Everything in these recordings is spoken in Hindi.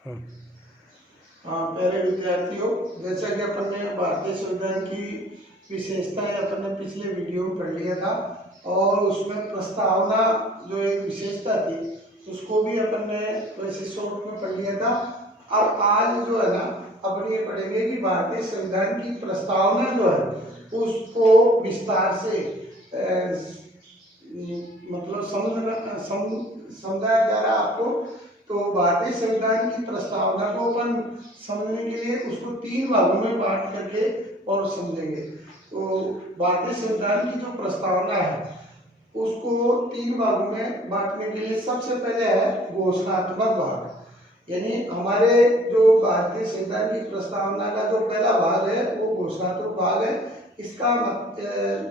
हाँ। प्यारे विद्यार्थियों, जैसा कि अपन ने भारतीय संविधान की विशेषताएं अपन ने पिछले वीडियो में पढ़ लिया था और उसमें प्रस्तावना जो एक विशेषता थी उसको भी अपन ने वैसे शॉर्ट में पढ़ लिया था। अब आज जो है ना अपन ये पढ़ेंगे कि भारतीय संविधान की प्रस्तावना जो है उसको विस्तार से मतलब समझाया जा रहा है आपको। तो भारतीय संविधान की प्रस्तावना को अपन समझने के लिए उसको 3 भागों में बांट करके और समझेंगे। तो भारतीय संविधान की जो प्रस्तावना है उसको 3 भागों में बांटने के लिए सबसे पहले है घोषणात्मक भाग, यानी हमारे जो भारतीय संविधान की प्रस्तावना का जो पहला भाग है वो घोषणात्मक भाग है। इसका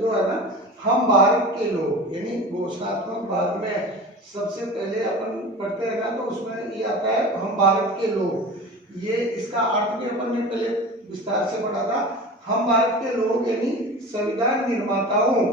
जो है ना हम भारत के लोग, यानी घोषणात्मक भाग में सबसे पहले अपन पढ़ते हैं ना तो उसमें ये आता है हम भारत के लोग। ये इसका अर्थ भी अपन ने पहले विस्तार से पढ़ा था। हम भारत के लोग यानी संविधान निर्माताओं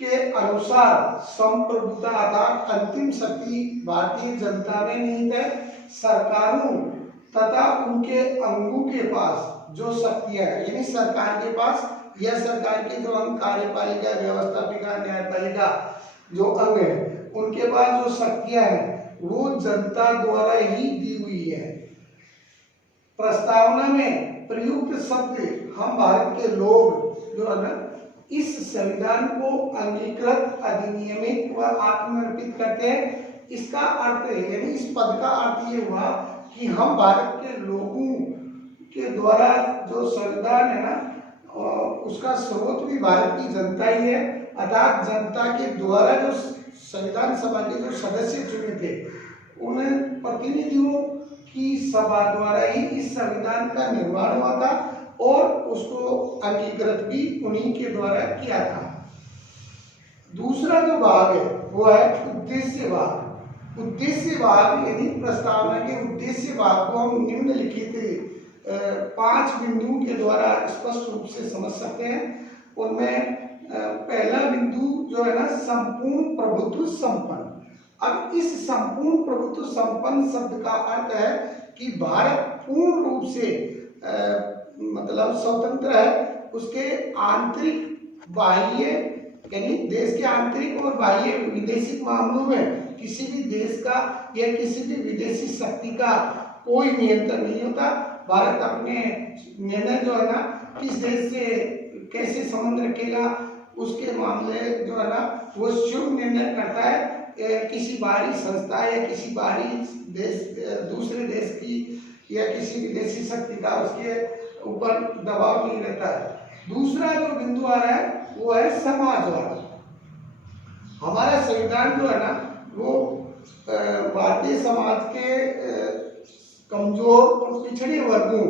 के अनुसार संप्रभुता अर्थात अंतिम शक्ति भारतीय जनता में निहित है। सरकारों तथा उनके अंगों के पास जो शक्तियां है, यानी सरकार के पास या सरकार के जो अंग कार्यपालिका, व्यवस्थापिका, न्यायपालिका जो अंग है उनके पास जो शक्तियां हैं वो जनता द्वारा ही दी हुई है। प्रस्तावना में प्रयुक्त शब्द हम भारत के लोग जो है ना इस संविधान को अंगीकृत, अधिनियमित व आत्मनिर्भर करते हैं। इसका अर्थ है, यानी इस पद का अर्थ ये हुआ कि हम भारत के लोगों के द्वारा जो संविधान है ना उसका स्रोत भी भारत की जनता ही है। अर्थात जनता के द्वारा जो संविधान सभा के जो सदस्य चुने थे उन प्रतिनिधियों की सभा द्वारा ही इस संविधान का निर्माण हुआ था और उसको अंगीकृत भी उन्हीं के द्वारा किया था। दूसरा जो भाग है वो है उद्देश्य भाग। उद्देश्य भाग यानी प्रस्तावना के उद्देश्य भाग को हम निम्नलिखित 5 बिंदुओं के द्वारा स्पष्ट रूप से समझ सकते हैं। उनमें पहला बिंदु जो है ना संपूर्ण प्रभुत्व संपन्न। अब इस संपूर्ण प्रभुत्व संपन्न शब्द का अर्थ है कि भारत पूर्ण रूप से मतलब स्वतंत्र है। उसके आंतरिक बाह्य यानी देश के आंतरिक और बाह्य विदेशी मामलों में किसी भी देश का या किसी भी विदेशी शक्ति का कोई नियंत्रण नहीं होता। भारत अपने निर्णय जो है ना किस देश से कैसे संबंध रखेगा उसके मामले जो है ना वो स्वयं निर्णय करता है। किसी बाहरी संस्था या किसी बाहरी देश, दूसरे देश की या किसी विदेशी शक्ति का उसके ऊपर दबाव नहीं रहता है। दूसरा जो बिंदु आ रहा है वो है समाजवाद। हमारा संविधान जो है ना वो भारतीय समाज के कमजोर और पिछड़े वर्गों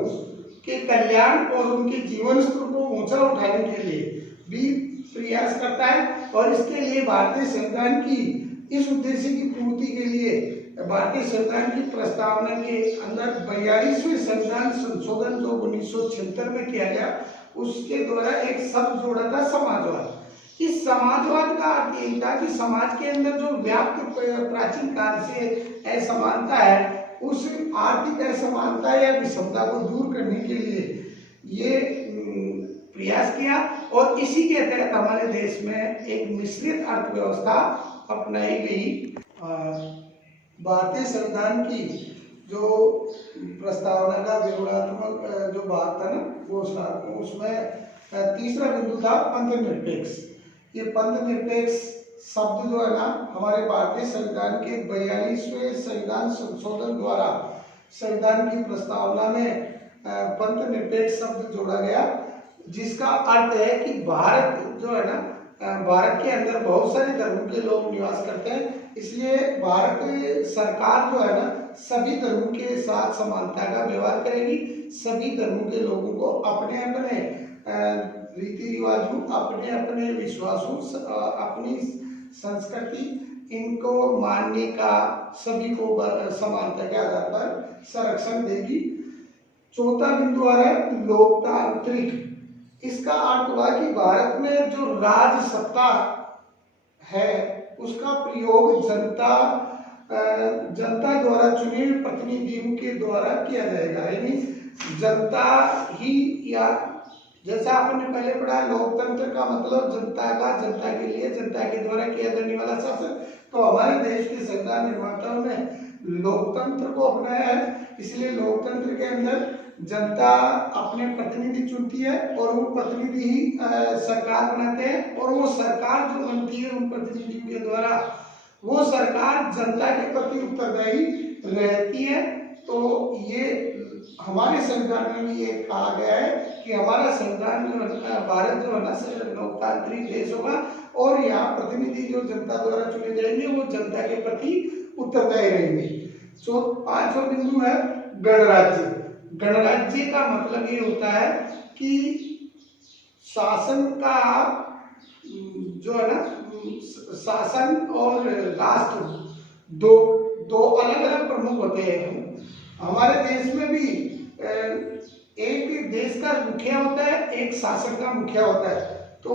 के कल्याण और उनके जीवन स्तर को ऊंचा उठाने के लिए भी प्रयास करता है। और इसके लिए भारतीय संविधान की इस उद्देश्य की पूर्ति के लिए भारतीय संविधान की प्रस्तावना के अंदर 42वें संविधान संशोधन जो 1976 में किया गया उसके द्वारा एक शब्द जोड़ा था समाजवाद। इस समाजवाद का अर्थ यही था कि समाज के अंदर जो व्याप्त प्राचीन काल से असमानता है उस आर्थिक असमानता या विषमता को दूर करने के लिए ये प्रयास किया और इसी के तहत हमारे देश में एक मिश्रित अर्थव्यवस्था अपनाई गई। भारतीय संविधान की जो प्रस्तावना का विवरणात्मक जो भाग था ना घोषणात्मक, उसमें तीसरा बिंदु था पंथ निरपेक्ष। ये पंथ निरपेक्ष शब्द जो है ना हमारे भारतीय संविधान के 42वें संविधान संशोधन द्वारा संविधान की प्रस्तावना में पंथ निरपेक्ष शब्द जोड़ा गया, जिसका अर्थ है कि भारत जो है ना भारत के अंदर बहुत सारे धर्मों के लोग निवास करते हैं। इसलिए भारत सरकार जो है ना सभी धर्मों के साथ समानता का व्यवहार करेगी। सभी धर्मों के लोगों को अपने अपने रीति रिवाजों, अपने अपने विश्वासों, अपनी संस्कृति इनको मानने का सभी को समानता के आधार पर संरक्षण देगी। चौथा बिंदु आ रहा है लोकतांत्रिक। इसका अर्थ हुआ कि भारत में जो राज सत्ता है उसका प्रयोग जनता द्वारा चुने प्रतिनिधियों के द्वारा किया जाएगा, यानी जनता ही, या जैसा आपने पहले पढ़ा लोकतंत्र का मतलब जनता का, जनता के लिए, जनता के द्वारा किया जाने वाला शासन। तो हमारे देश के संविधान निर्माताओं ने लोकतंत्र को अपनाया है, इसलिए लोकतंत्र के अंदर जनता अपने प्रतिनिधि चुनती है और वो प्रतिनिधि ही सरकार बनाते हैं, और वो सरकार जो बनती है उन प्रतिनिधियों के द्वारा, वो सरकार जनता के प्रति उत्तरदायी रहती है। तो ये हमारे संविधान में भी ये कहा गया है कि हमारा संविधान जो है, भारत जो है ना लोकतांत्रिक देश होगा, और यहाँ प्रतिनिधि जो जनता द्वारा चुने जाएंगे वो जनता के प्रति उत्तरदायी रहेंगे। तो 5वां बिंदु है गणराज्य। गणराज्य का मतलब ये होता है कि शासन का जो है ना, शासन और राष्ट्र दो अलग अलग प्रमुख होते हैं। हमारे देश में भी एक देश का मुखिया होता है, एक शासन का मुखिया होता है। तो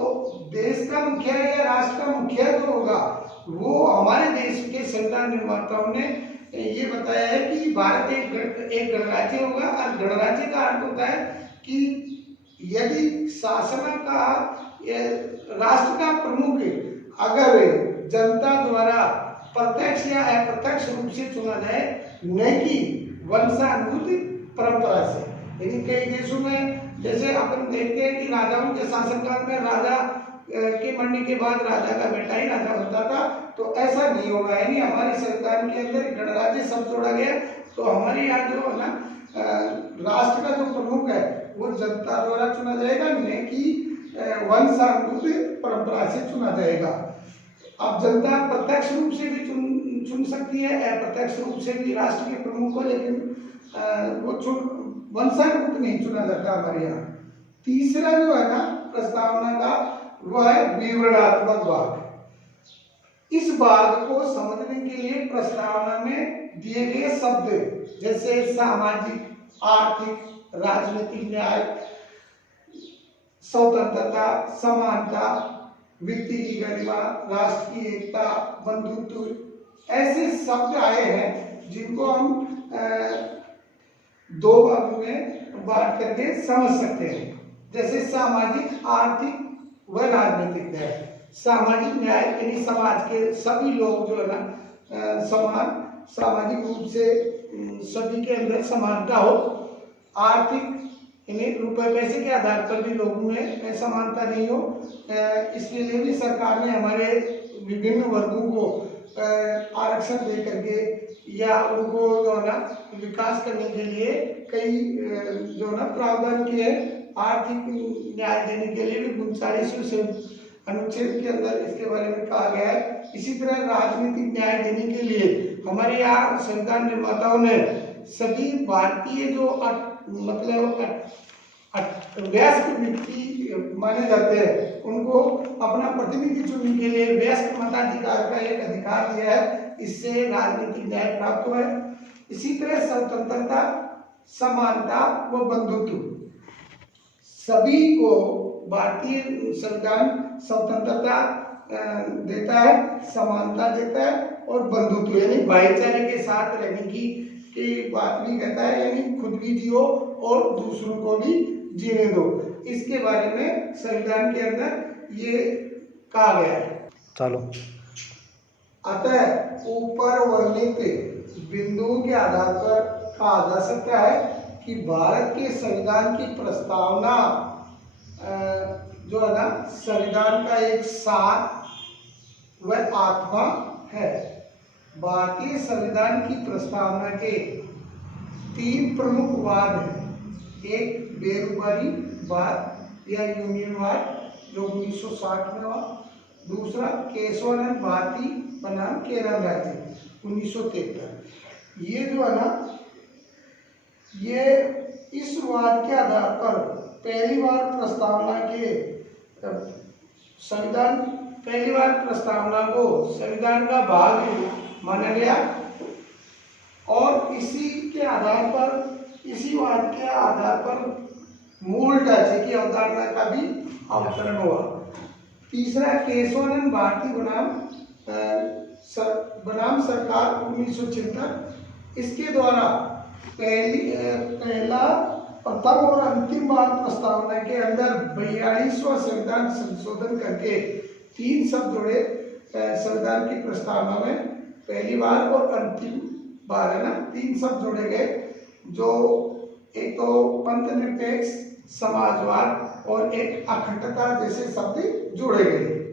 देश का मुखिया या राष्ट्र का मुखिया जो होगा वो हमारे देश के संविधान निर्माताओं ने ये बताया है कि भारत एक गणराज्य होगा। और गणराज्य का अर्थ होता है कि यदि शासन का राष्ट्र का प्रमुख अगर जनता द्वारा प्रत्यक्ष या अप्रत्यक्ष रूप से चुना जाए, न कि वंशानुगत परंपरा से। यानी कई देशों में जैसे अपन देखते हैं कि राजाओं के शासनकाल में राजा के मरने के बाद राजा का बेटा ही राजा बनता था, तो ऐसा नहीं होगा। यानी हमारे संविधान के अंदर गणराज्य शब्द जोड़ा गया। तो हमारे यहाँ जो है ना राष्ट्र का जो प्रमुख है वो जनता द्वारा चुना जाएगा, न कि वंशानुगत परंपरा से चुना जाएगा। अब जनता प्रत्यक्ष रूप से भी चुन सकती है, अप्रत्यक्ष रूप से भी राष्ट्र के प्रमुख को, लेकिन वो वंशानुगत नहीं चुना जाता हमारे यहाँ। तीसरा जो है ना प्रस्तावना का, वह है विवरणात्मक भाग। इस भाग को समझने के लिए प्रस्तावना में दिए गए शब्द जैसे सामाजिक, आर्थिक, राजनीतिक न्याय, स्वतंत्रता, समानता, व्यक्ति की गरिमा, राष्ट्र की एकता, बंधुत्व, ऐसे शब्द आए हैं जिनको हम दो भागों में बांट करके समझ सकते हैं। जैसे सामाजिक, आर्थिक व राजनीतिक न्याय। सामाजिक न्याय यानी समाज के सभी लोग जो है ना समान, सामाजिक रूप से सभी के अंदर समानता हो। आर्थिक यानी रुपए पैसे के आधार पर भी लोगों में समानता नहीं हो, इसके लिए भी सरकार ने हमारे विभिन्न वर्गों को आरक्षण दे करके या उनको जो है ना विकास करने के लिए कई जो है ना प्रावधान किए हैं। आर्थिक न्याय देने के लिए भी 39वें अनुच्छेद के अंदर इसके बारे में कहा गया है। इसी तरह राजनीतिक न्याय देने के लिए हमारे यहाँ संविधान निर्माताओं ने सभी भारतीय जो मतलब वयस्क व्यक्ति माने जाते हैं उनको अपना प्रतिनिधि चुनने के लिए वयस्क मताधिकार का एक अधिकार दिया है। इससे राजनीतिक न्याय प्राप्त हुआ है। इसी तरह स्वतंत्रता, समानता व बंधुत्व, सभी को भारतीय संविधान स्वतंत्रता देता है, समानता देता है और बंधुत्व यानी भाईचारे के साथ रहने की बात भी कहता है। यानी खुद भी जियो और दूसरों को भी जीने दो। इसके बारे में संविधान के अंदर ये कहा गया है। चलो, अतः ऊपर वर्णित बिंदुओं के आधार पर कहा जा सकता है कि भारत के संविधान की प्रस्तावना जो है ना संविधान का एक सार व आत्मा है। भारतीय संविधान की प्रस्तावना के 3 प्रमुख वाद हैं। एक बेरुबारी वाद या यूनियनवाद जो 1960 में हुआ। दूसरा केशवानंद भारती बनाम केरल राज्य 1973। ये जो है ना ये इस वाद के आधार पर पहली बार प्रस्तावना को संविधान का भाग माना गया और इसी वाद के आधार पर मूल ढांचे की अवधारणा का भी अवतरण हुआ। तीसरा केशवानंद भारती बनाम सरकार 1976, इसके द्वारा पहला प्रथम और अंतिम बार प्रस्तावना के अंदर 42वां संविधान संशोधन करके 3 शब्द जोड़े संविधान की प्रस्तावना में, पहली बार और अंतिम बार है ना, 3 शब्द जोड़े गए, जो एक तो पंथ निरपेक्ष, समाजवाद और एक अखंडता जैसे शब्द जोड़े गए।